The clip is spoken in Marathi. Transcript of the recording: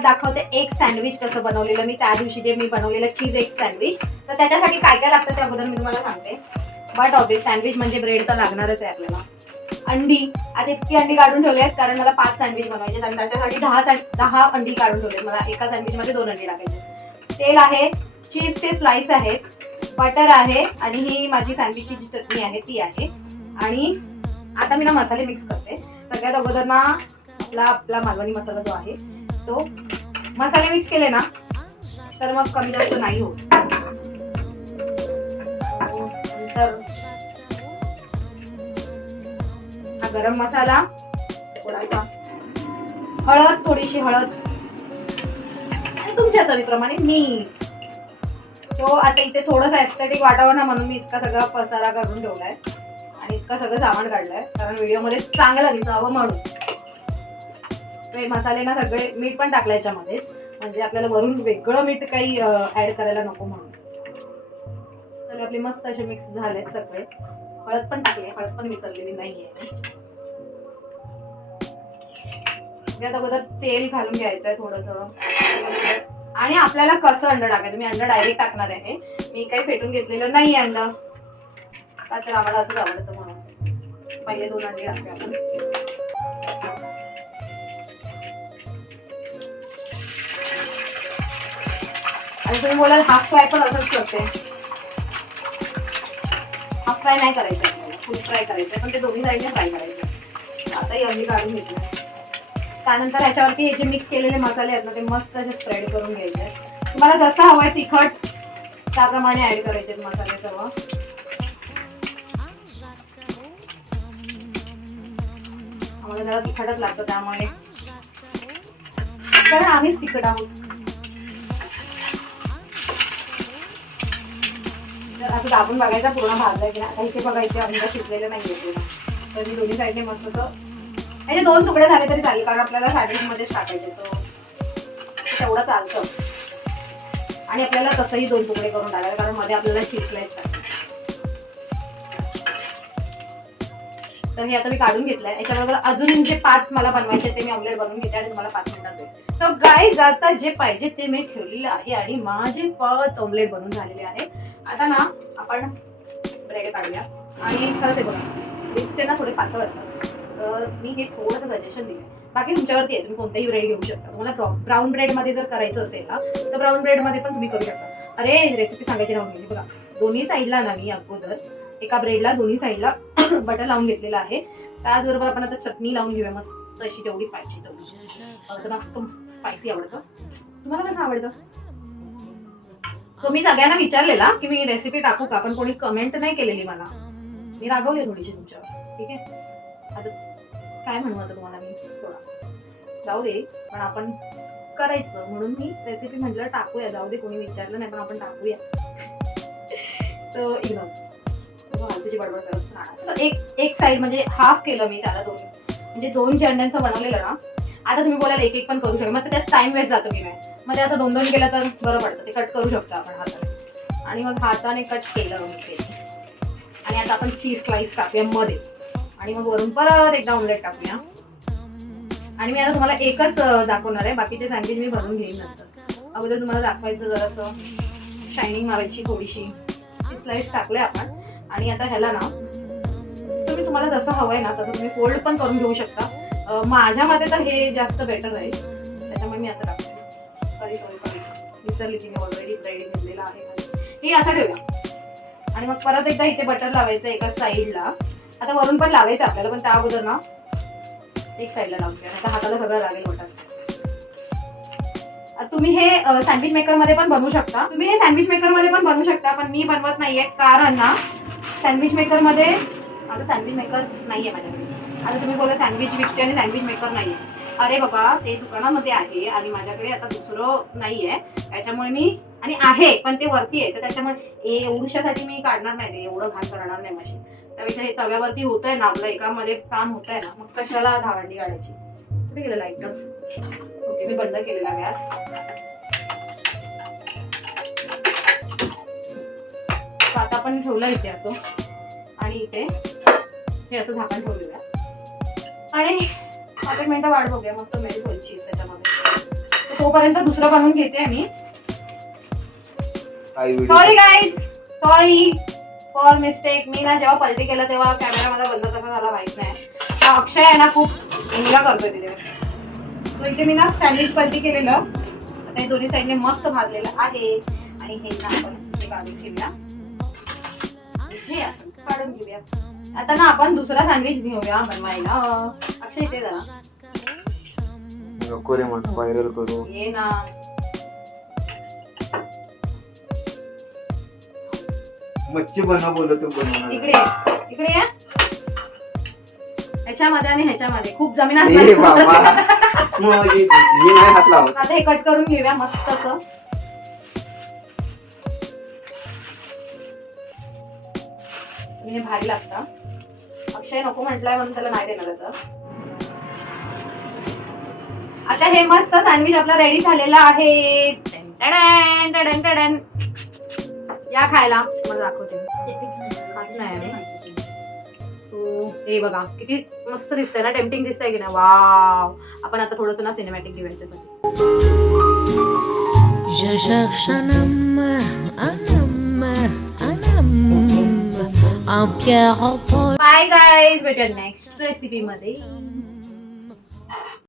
दाखवते एक सँडविच कसं बनवलेलं मी त्या दिवशी, जे मी बनवलेलं चीज एग सँडविच. तर त्याच्यासाठी काय काय लागतं ते अगोदर मी तुम्हाला सांगते. बट ऑब्वियस सँडविच म्हणजे ब्रेड तर लागणारच आहे आपल्याला. अंडी, आता इतकी अंडी काढून ठेवली आहेत कारण मला 5 सँडविच बनवायचे आणि त्याच्यासाठी 10 अंडी काढून ठेवले. मला एका सँडविचमध्ये 2 अंडी टाकायचे. तेल आहे, चीजचे स्लाइस आहेत, बटर आहे आणि ही माझी सँडविचची जी चटणी आहे ती आहे. आणि आता मी ना मसाले मिक्स करते. सगळ्यात अगोदर ना आपला मालवणी मसाला जो आहे तो मसाले मिक्स केले ना तर मग कमी जास्त नाही होत. नंतर हा गरम मसाला, थोडासा हळद, थोडीशी हळद आणि तुमच्या चवीप्रमाणे मीठ. तो आता इथे थोडंसं एस्थेटिक वाटावं ना म्हणून मी इतका सगळा पसारा काढून ठेवलाय आणि इतकं सगळं सामान काढलंय कारण व्हिडिओमध्ये चांगलं दिसावं म्हणून. ते मसाले ना सगळे, मीठ पण टाकलं याच्यामध्ये म्हणजे आपल्याला वरून वेगळं मीठ काही ऍड करायला नको म्हणून. तर आपले मस्त असे मिक्स झालेत सगळे. हळद पण टाकली, हळद पण विसरलेली नाहीये. यात अगोदर तेल घालून घ्यायचंय थोडंसं. आणि आपल्याला कसं अंड टाकायचं, मी अंड डायरेक्ट टाकणार आहे. मी काही फेटून घेतलेलं नाही अंड, का तर आम्हाला असंच आवडतं म्हणून. पहिले 2 अंडी टाकते आपण. आणि तुम्ही बोलाल हाफ फ्राय पण असंच करते. हाफ फ्राय नाही करायचं, फुल फ्राय करायचं, पण ते दोन्ही साईडने फ्राय करायचं. आता ही अंडी काढून घेतली. त्यानंतर ह्याच्यावरती हे जे मिक्स केलेले मसाले आहेत ना ते मस्त असे स्प्रेड करून घ्यायचे. तुम्हाला जसं हवंय तिखट त्याप्रमाणे ऍड करायचे मसाले सर्व. आम्हाला जरा तिखटच लागतं त्यामुळे, कारण आम्हीच तिखट आहोत. तर असं दाबून बघायचा पूर्ण भाजलाय की आता इथे बघायचे अंड शिजलेले नाहीये. तर मी दोन्ही साईडने मस्त असं, म्हणजे 2 तुकडे झाले तरी चालेल कारण आपल्याला सँडविच मध्येच टाकायचे तो तेवढं चालतं. आणि आपल्याला तसंही 2 तुकडे करून टाकायचे कारण मध्ये आपल्याला चीज स्लाइस टाकायचं. तर हे आता मी काढून घेतलंय. याच्याबरोबर अजून जे 5 मला बनवायचे ते मी ऑमलेट बनवून घेते आणि तुम्हाला 5 मिनिटात देते. सो गाईज आता जे पाहिजे ते मी ठेवलेलं आहे आणि माझे 5 ऑमलेट बनवून झालेले आहे. आता ना आपण ब्रेड काढूया. आणि खरंच आहे बघा, ब्रेड ना थोडे पातळ असतात तर मी हे थोडंसं सजेशन दिलं. बाकी तुमच्यावरती आहे, तुम्ही कोणतेही ब्रेड घेऊ शकता. तुम्हाला ब्राऊन ब्रेडमध्ये जर करायचं असेल ना तर ब्राऊन ब्रेडमध्ये पण तुम्ही करू शकता. अरे रेसिपी सांगायची राहून गेली बघा. दोन्ही साईडला ना मी अगोदर एका ब्रेडला दोन्ही साईडला बटर लावून घेतलेलं आहे. त्याचबरोबर आपण आता चटणी लावून घेऊया मस्त अशी, तेवढी पाहिजे तेवढी. मस्त स्पायसी आवडतं. तुम्हाला कसं आवडतं? तो मी सगळ्यांना विचारलेला की मी रेसिपी टाकू का, पण कोणी कमेंट नाही केलेली मला. मी रागवले थोडीशी तुमच्यावर. ठीक आहे, आता काय म्हणू आता तुम्हाला मी, थोडा जाऊ दे पण आपण करायचं म्हणून मी रेसिपी म्हटलं टाकूया. जाऊ दे कोणी विचारलं नाही पण आपण टाकूया. तर तुझी बडबड करत राहणार. एक साईड म्हणजे हाफ केलं मी त्याला, दोन्ही म्हणजे 2 अंड्यांचं बनवलेलं ना. आता तुम्ही बोलाल एक पण करू शकता, मग त्यात टाइम वेस्ट जातो की नाही. मग ते असं 2 केलं तर बरं पडतं. ते कट करू शकतो आपण हाताने. आणि मग हाताने कट केलं मी ते. आणि आता आपण चीज स्लाइस टाकूया मध्ये आणि मग वरून परत एकदा ऑमलेट टाकूया. आणि मी आता तुम्हाला एकच दाखवणार आहे, बाकीचे सँडविच मी बनवून घेईन नंतर. अगोदर तुम्हाला दाखवायचं जरासं शायनिंग मारायची थोडीशी. चीज स्लाइस टाकले आपण. आणि आता ह्याला ना तुम्हाला जसं हवंय ना तसं तुम्ही फोल्ड पण करून घेऊ शकता. माझ्या मते तर हे जास्त बेटर आहे, त्याच्यामुळे मी असं टाकते. सॉरी विसरली ती, मी ऑलरेडी ब्रेड घेतलेला आहे. हे असं ठेवूया आणि मग परत एकदा इथे बटर लावायचं एका साईडला. आता वरून पण लावायचं आपल्याला, पण त्या अगोदर ना एक साईडला लावूया, आता हाताला सगळं लागेल बटर. तुम्ही हे सँडविच मेकर मध्ये पण बनवू शकता. पण मी बनवत नाहीये कारण ना सँडविच मेकर मध्ये, आता सँडविच मेकर नाहीये माझ्याकडे. आता तुम्ही बोला सँडविच विकते आणि सँडविच मेकर नाहीये. अरे बाबा ते दुकानामध्ये आहे आणि माझ्याकडे आता दुसरं नाहीये, त्याच्यामुळे मी, आणि आहे पण ते वरती आहे तर त्याच्यामुळे एवढ्यासाठी मी काढणार नाही, ते एवढं घाण करणार नाही मशीन. त्यापेक्षा हे तव्यावरती होतंय ना आपलं, एकामध्ये काम होतंय ना, मग कशाला धावंडी काढायची. कुठे गेलं लाईट? ओके, मी बंद केलेला गॅस. आता आपण ठेवलं इथे असं आणि इथे हे असं झाकण ठेवूया आणि 5 मिनिटं वाट बघूया. मस्त मेल्ट होईल चीज त्याच्यामध्ये. तर तोपर्यंत दुसरं बनवून घेते मी. काही video sorry guys, sorry for mistake. मी ना जेव्हा पलटी केलं तेव्हा कॅमेरा माझा बंद कसा झाला माहित नाही. हा अक्षय आहे ना खूप इंगला करतोय तिथे. तो इथे मी ना सँडविच पलटी केलेलं. आता हे दोन्ही साईडने मस्त भाजलेलं आहे आणि हे ना आपण हे काढून घेऊया. हे आपण काढून घेऊया. आता ना आपण दुसरा सँडविच घेऊया बनवायला. अक्षय इथे जरा नको रे मला व्हायरल करू. ये ना. मच्छी बनव बोलतो बनवणार. इकडे इकडे या. ह्याच्यामध्ये आणि ह्याच्यामध्ये खूप जमीन ए बाबा असणार. मग हे नाही हात लावत. आता हे कट करून घेऊया मस्त असं. हे भारी लागतं. अक्षय नको म्हटलंय म्हणून त्याला नाही देणार आता. आता हे मस्त सँडविच आपला रेडी झालेला आहे. टडन, टडन, टडन. या खायला मला दाखवते. हे बघा किती मस्त दिसतंय ना, टेम्पटिंग दिसतंय की ना. वाव. आपण आता थोडंसं ना सिनेमॅटिक घेऊया त्याच्यासाठी. Je cherche un homme, un Pierre Paul. Bye guys, भेटूया नेक्स्ट रेसिपी मध्ये.